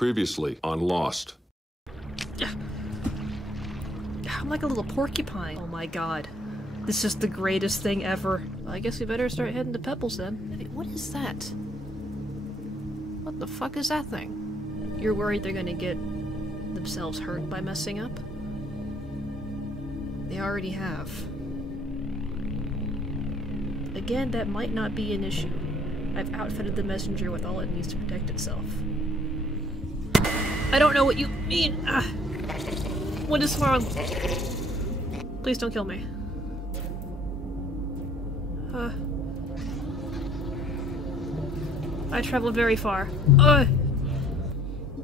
Previously on Lost. I'm like a little porcupine. Oh my god. This is the greatest thing ever. Well, I guess we better start heading to Pebbles then. Wait, what is that? What the fuck is that thing? You're worried they're gonna get themselves hurt by messing up? They already have. Again, that might not be an issue. I've outfitted the messenger with all it needs to protect itself. I don't know what you mean! Ah. What is wrong? Please don't kill me. I traveled very far.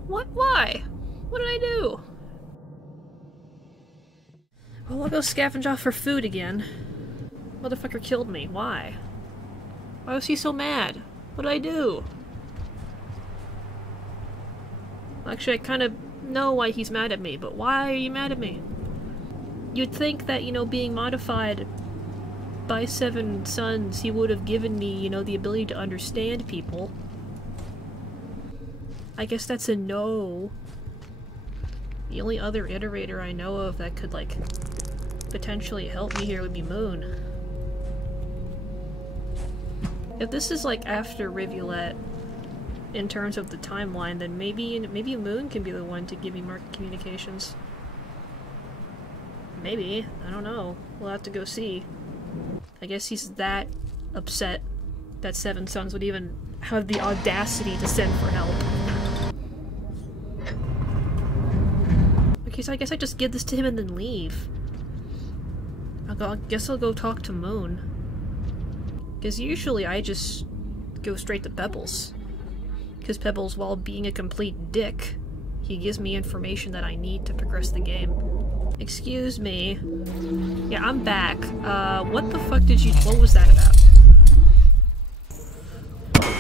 What? Why? What did I do? Well, I'll go scavenge off for food again. Motherfucker killed me. Why? Why was he so mad? What did I do? Actually, I kind of know why he's mad at me, but why are you mad at me? You'd think that, you know, being modified by Seven Sons, he would have given me, you know, the ability to understand people. I guess that's a no. The only other iterator I know of that could, like, potentially help me here would be Moon. If this is, like, after Rivulet, in terms of the timeline, then maybe Moon can be the one to give me market communications. Maybe. I don't know. We'll have to go see. I guess he's that upset that Seven Sons would even have the audacity to send for help. Okay, so I guess I just give this to him and then leave. I guess I'll go talk to Moon. Because usually I just go straight to Pebbles. Because Pebbles, while being a complete dick, he gives me information that I need to progress the game. Excuse me. Yeah, I'm back. What the fuck did you- what was that about?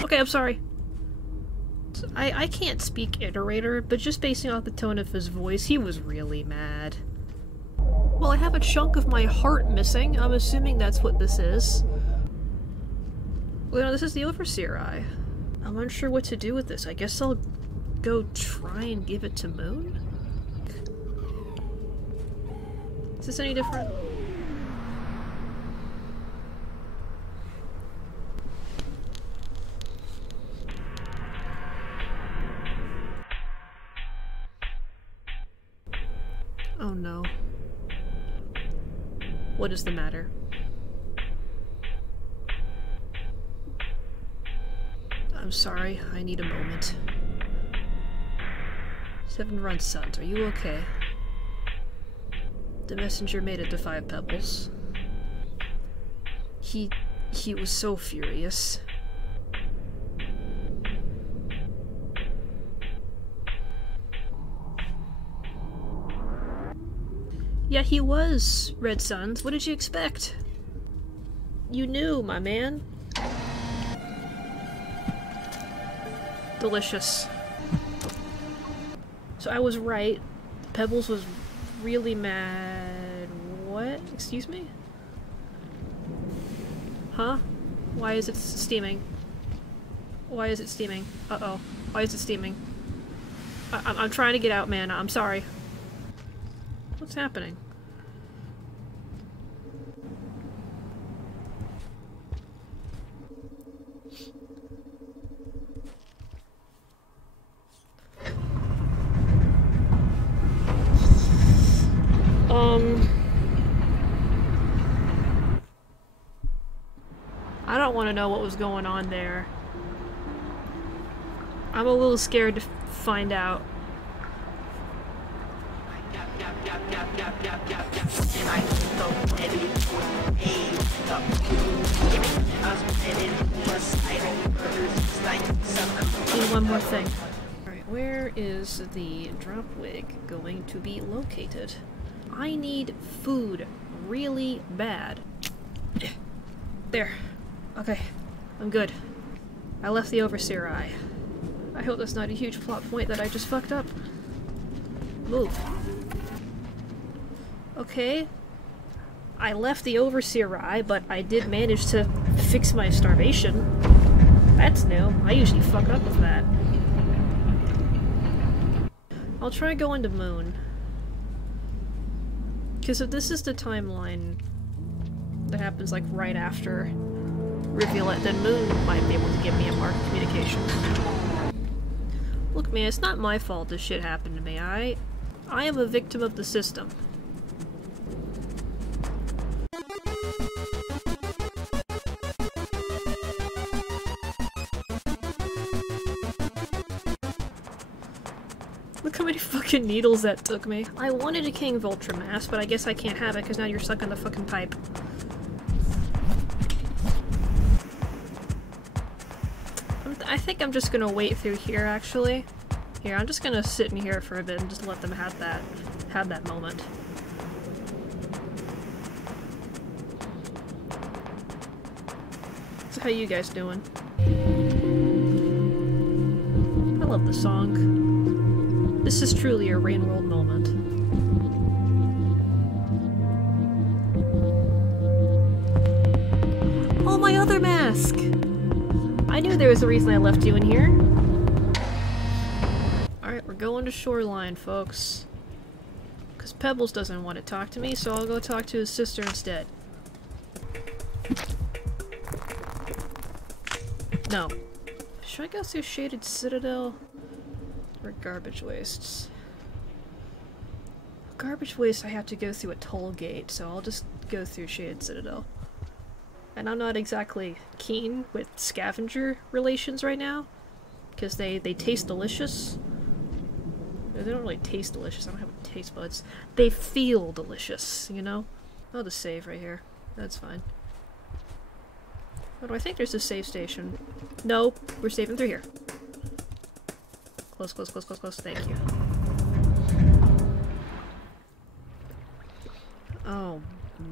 Okay, I'm sorry. I can't speak iterator, but just basing off the tone of his voice, he was really mad. Well, I have a chunk of my heart missing. I'm assuming that's what this is. Well, no, this is the Overseer Eye. I'm unsure what to do with this. I guess I'll go try and give it to Moon? Is this any different? Oh no. What is the matter? I'm sorry, I need a moment. Seven Run Sons, are you okay? The messenger made it to 5 Pebbles. He was so furious. Yeah, he was, Red Sons. What did you expect? You knew, my man. Delicious. So I was right. Pebbles was really mad. What? Excuse me? Huh? Why is it steaming? Why is it steaming? Uh-oh. Why is it steaming? I'm trying to get out, man. I'm sorry. What's happening? I don't want to know what was going on there. I'm a little scared to find out. Need one more thing. Alright, where is the drop wig going to be located? I need food really bad. There. Okay. I'm good. I left the Overseer Eye. I hope that's not a huge plot point that I just fucked up. Move. Okay. I left the Overseer Eye, but I did manage to fix my starvation. That's new. I usually fuck up with that. I'll try going to Moon. Because if this is the timeline that happens like right after Reveal It, then Moon might be able to give me a mark of communication. Look man, it's not my fault this shit happened to me, I am a victim of the system. Look how many fucking needles that took me. I wanted a King Voltramask, but I guess I can't have it because now you're stuck on the fucking pipe. I think I'm just gonna wait through here, actually. Here, I'm just gonna sit in here for a bit and just let them have that moment. So how you guys doing? I love the song. This is truly a Rainworld moment. Oh, my other mask! I knew there was a reason I left you in here. Alright, we're going to Shoreline, folks. Because Pebbles doesn't want to talk to me, so I'll go talk to his sister instead. No. Should I go through Shaded Citadel? Or Garbage Wastes? Garbage Waste I have to go through a toll gate, so I'll just go through Shaded Citadel. And I'm not exactly keen with scavenger relations right now, because they taste delicious. They don't really taste delicious, I don't have taste buds. They feel delicious, you know? I'll just save right here. That's fine. Oh, do I think there's a save station? No, we're saving through here. Close, close, close, close, close. Thank you. Oh,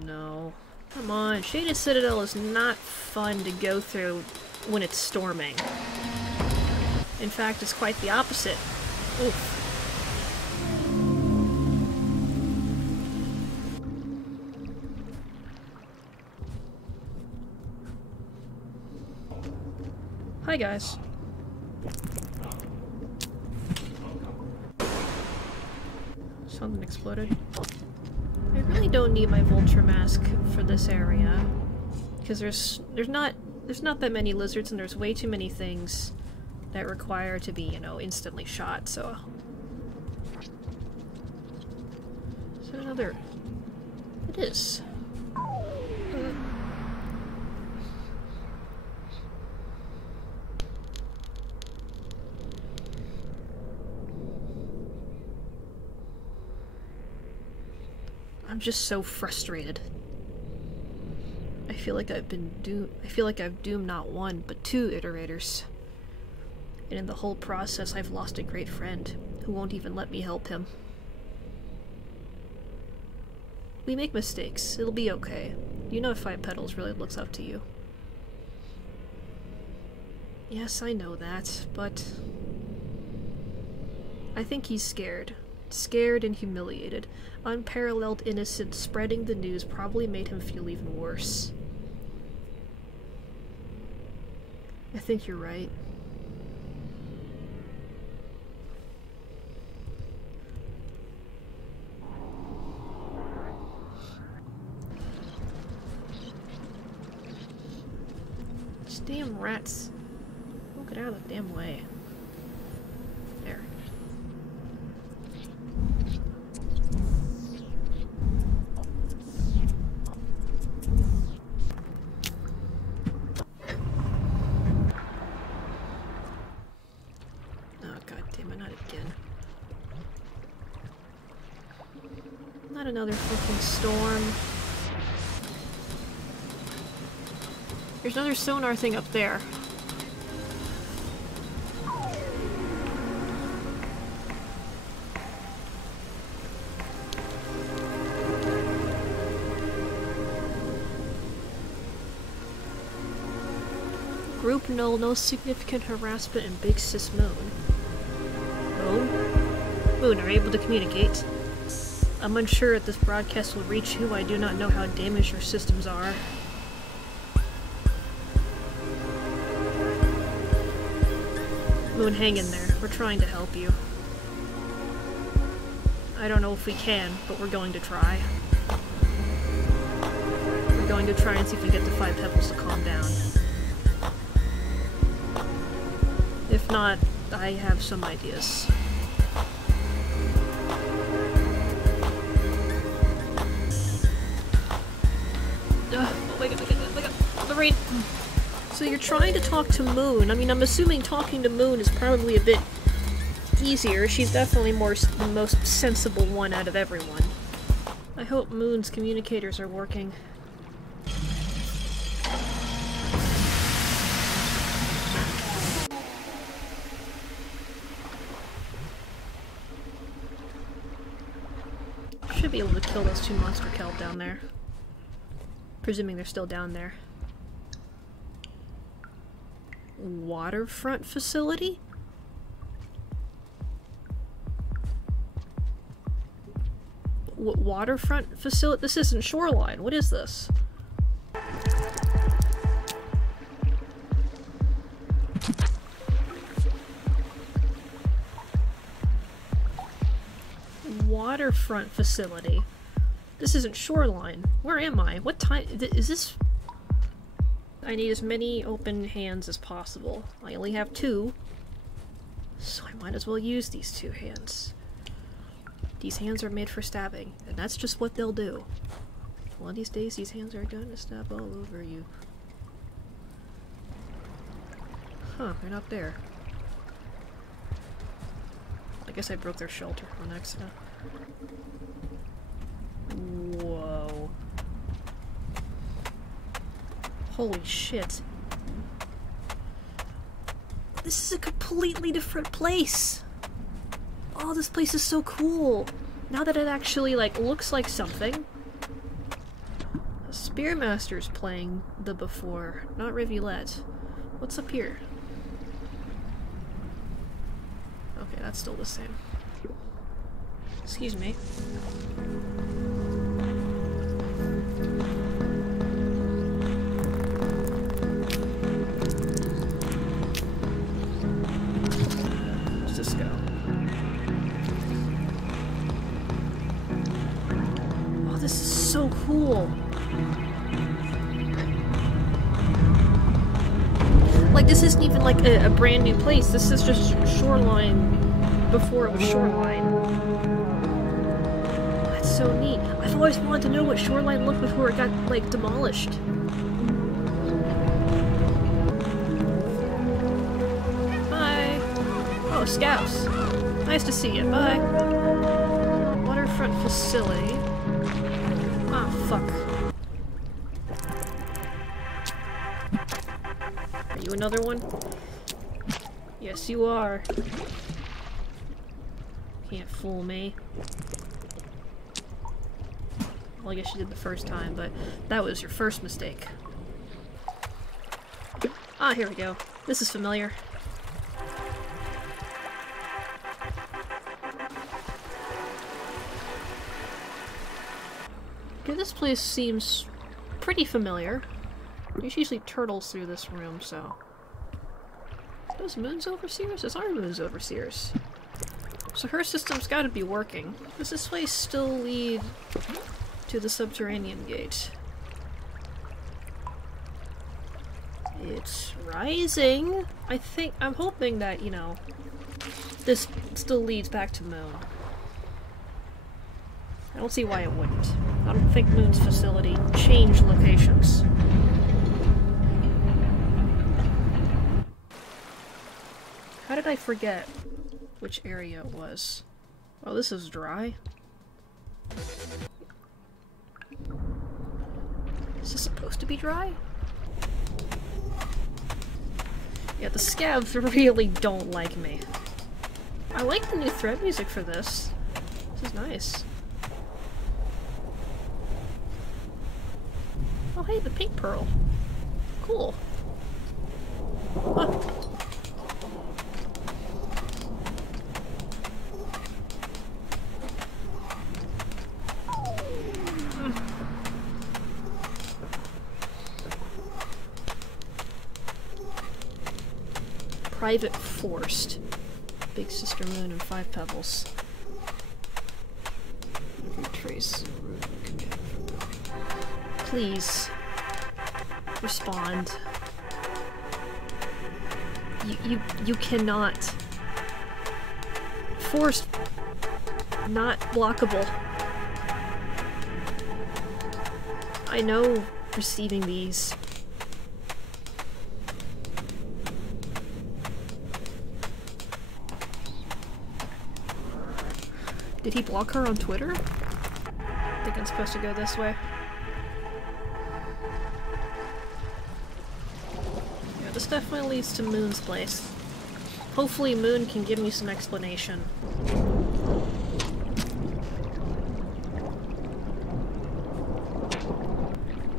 no. Come on. Shaded Citadel is not fun to go through when it's storming. In fact, it's quite the opposite. Oof. Hi, guys. Something exploded. I really don't need my Voltramask for this area, because there's not that many lizards and there's way too many things that require to be, you know, instantly shot, so... Is there another... It is. I'm just so frustrated. I feel like I've doomed not one, but two iterators. And in the whole process, I've lost a great friend who won't even let me help him. We make mistakes. It'll be okay. You know Five Petals really looks up to you. Yes, I know that, but... I think he's scared. Scared and humiliated. Unparalleled innocence spreading the news probably made him feel even worse. I think you're right. These damn rats. Don't get out of the damn way. There. Not another fucking storm. There's another sonar thing up there. Group null, no significant harassment in Big Sis Moon. Moon? Moon, are you able to communicate? I'm unsure if this broadcast will reach you. I do not know how damaged your systems are. Moon, hang in there. We're trying to help you. I don't know if we can, but we're going to try. We're going to try and see if we get the 5 pebbles to calm down. If not, I have some ideas. Oh my god, oh my god, the rain! So you're trying to talk to Moon. I mean, I'm assuming talking to Moon is probably a bit easier. She's definitely the most sensible one out of everyone. I hope Moon's communicators are working. Should be able to kill those 2 monster kelp down there. Presuming they're still down there. Waterfront facility? Waterfront facility? This isn't shoreline. What is this? Waterfront facility. This isn't shoreline. Where am I? What time is this? I need as many open hands as possible. I only have 2, so I might as well use these 2 hands. These hands are made for stabbing, and that's just what they'll do. One of these days, these hands are going to stab all over you. Huh, they're not there. I guess I broke their shelter on accident. Whoa. Holy shit. This is a completely different place! Oh, this place is so cool! Now that it actually, like, looks like something. Spearmaster's playing the before, not Rivulette. What's up here? Okay, that's still the same. Excuse me. Let's just go. Oh, this is so cool! Like, this isn't even like a brand new place. This is just shoreline before it was shoreline. That's so neat. I've always wanted to know what shoreline looked before it got, like, demolished. Bye! Oh, scouts. Nice to see you. Bye. Waterfront facility. Ah, fuck. Are you another one? Yes, you are. Can't fool me. Well, I guess you did the first time, but that was your first mistake. Ah, here we go. This is familiar. Okay, this place seems pretty familiar. There's usually turtles through this room, so... Those Moon's Overseers? Those are Moon's Overseers. So her system's gotta be working. Does this place still lead to the subterranean gate? It's rising! I'm hoping that, you know, this still leads back to Moon. I don't see why it wouldn't. I don't think Moon's facility changed locations. How did I forget which area it was? Oh, this is dry. Is this supposed to be dry? Yeah, the scavs really don't like me. I like the new thread music for this. This is nice. Oh hey, the pink pearl. Cool. Huh. Private Forced. Big Sister Moon and 5 pebbles. stories. Please. Respond. You cannot. Forced. Not blockable. I know receiving these. Did he block her on Twitter? I think I'm supposed to go this way. Yeah, this definitely leads to Moon's place. Hopefully Moon can give me some explanation.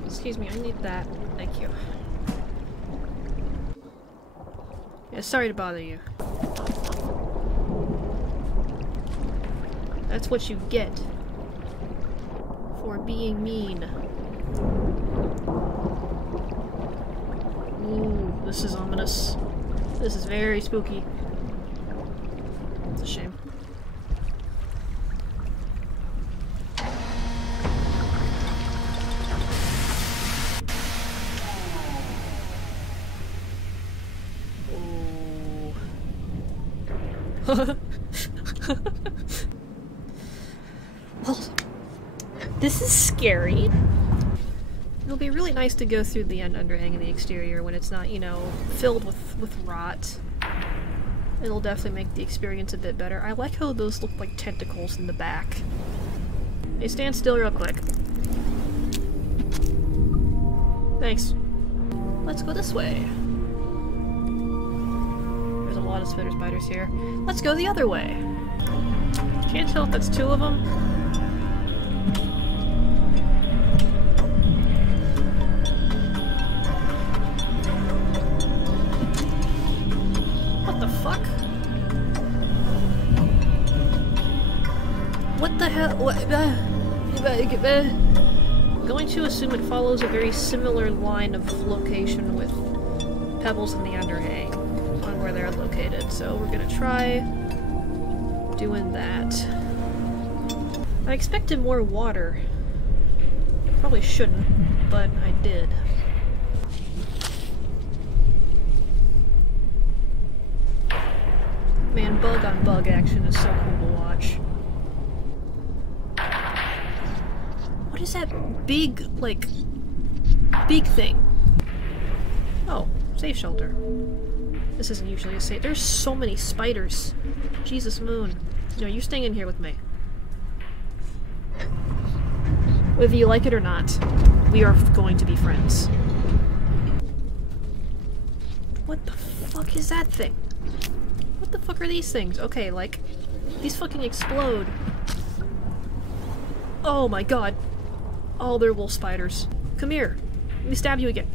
Excuse me, I need that. Thank you. Yeah, sorry to bother you. That's what you get for being mean. Ooh, this is ominous. This is very spooky. It's a shame. Ooh. Well, this is scary. It'll be really nice to go through the underhang of the exterior when it's not, you know, filled with rot. It'll definitely make the experience a bit better. I like how those look like tentacles in the back. Hey, stand still real quick. Thanks. Let's go this way. There's a lot of spider spiders here. Let's go the other way. Can't tell if that's two of them. What the fuck? What the hell? What? I'm going to assume it follows a very similar line of location with pebbles in the underhang on where they're located. So we're gonna try doing that. I expected more water. Probably shouldn't, but I did. Man, bug on bug action is so cool to watch. What is that big, like, big thing? Oh, safe shelter. This isn't usually a safe. There's so many spiders. Jesus, Moon. No, you're staying in here with me. Whether you like it or not, we are going to be friends. What the fuck is that thing? What the fuck are these things? Okay, like, these fucking explode. Oh my god. Oh, they're wolf spiders. Come here. Let me stab you again.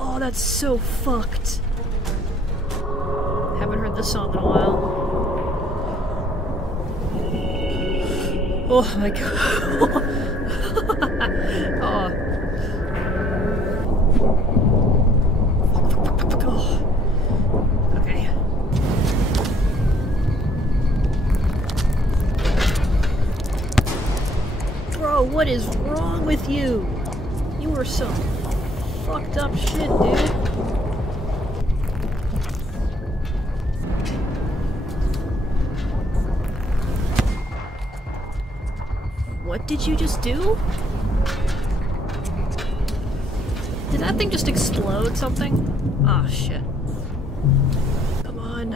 Oh, that's so fucked. Haven't heard this song in a while. Oh my god. Oh. Oh. Okay. Bro, what is wrong with you? You are some fucked up shit, dude. What did you just do? Did that thing just explode something? Ah, shit. Come on.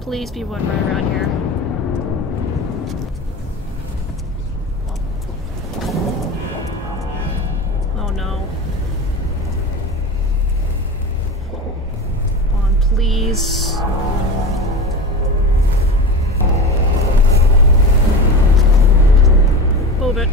Please be one right around here. Oh no. Come on, please. Move it.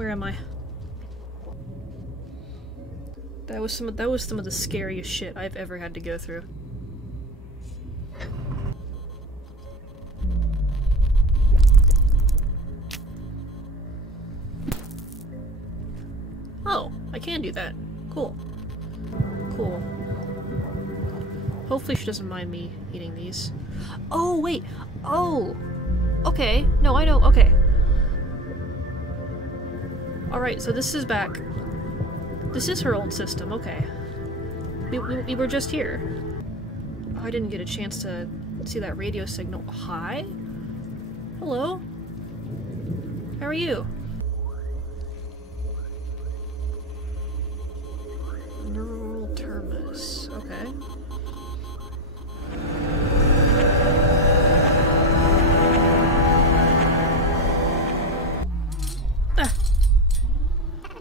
Where am I? That was some of the scariest shit I've ever had to go through. Oh, I can do that. Cool. Cool. Hopefully she doesn't mind me eating these. Oh, wait! Oh! Okay. No, I know. Okay. Alright, so this is back. This is her old system. Okay. We were just here. Oh, I didn't get a chance to see that radio signal. Hi? Hello? How are you? Neural terminus. Okay.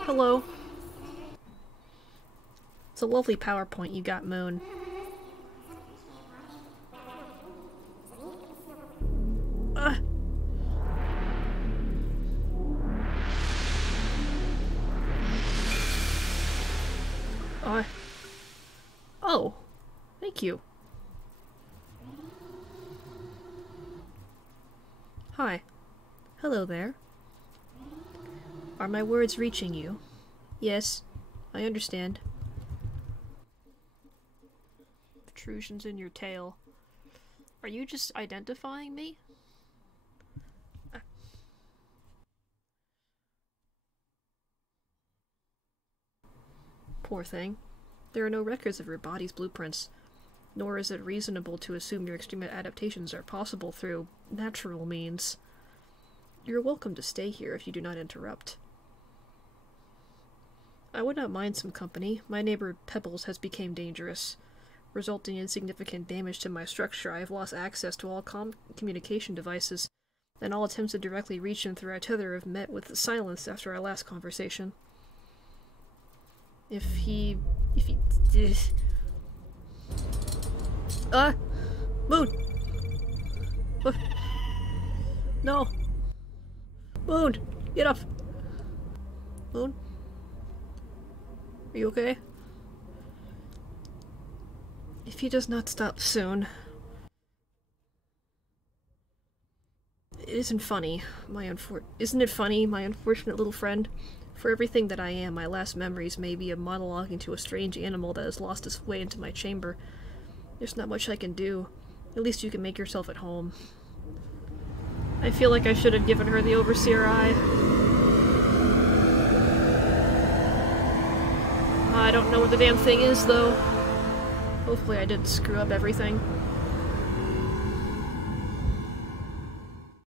Hello. It's a lovely PowerPoint you got, Moon. Oh, thank you. Hi. Hello there. Are my words reaching you? Yes, I understand. Protrusions in your tail. Are you just identifying me? Poor thing. There are no records of your body's blueprints, nor is it reasonable to assume your extreme adaptations are possible through natural means. You're welcome to stay here if you do not interrupt. I would not mind some company. My neighbor Pebbles has become dangerous, resulting in significant damage to my structure. I have lost access to all communication devices, and all attempts to directly reach him through our tether have met with silence after our last conversation. If he... Moon! No! Moon! Get up! Moon? Are you okay? If he does not stop soon... Isn't it funny, my unfortunate little friend? For everything that I am, my last memories may be a monologuing to a strange animal that has lost its way into my chamber. There's not much I can do. At least you can make yourself at home. I feel like I should have given her the overseer eye. I don't know what the damn thing is, though. Hopefully I didn't screw up everything.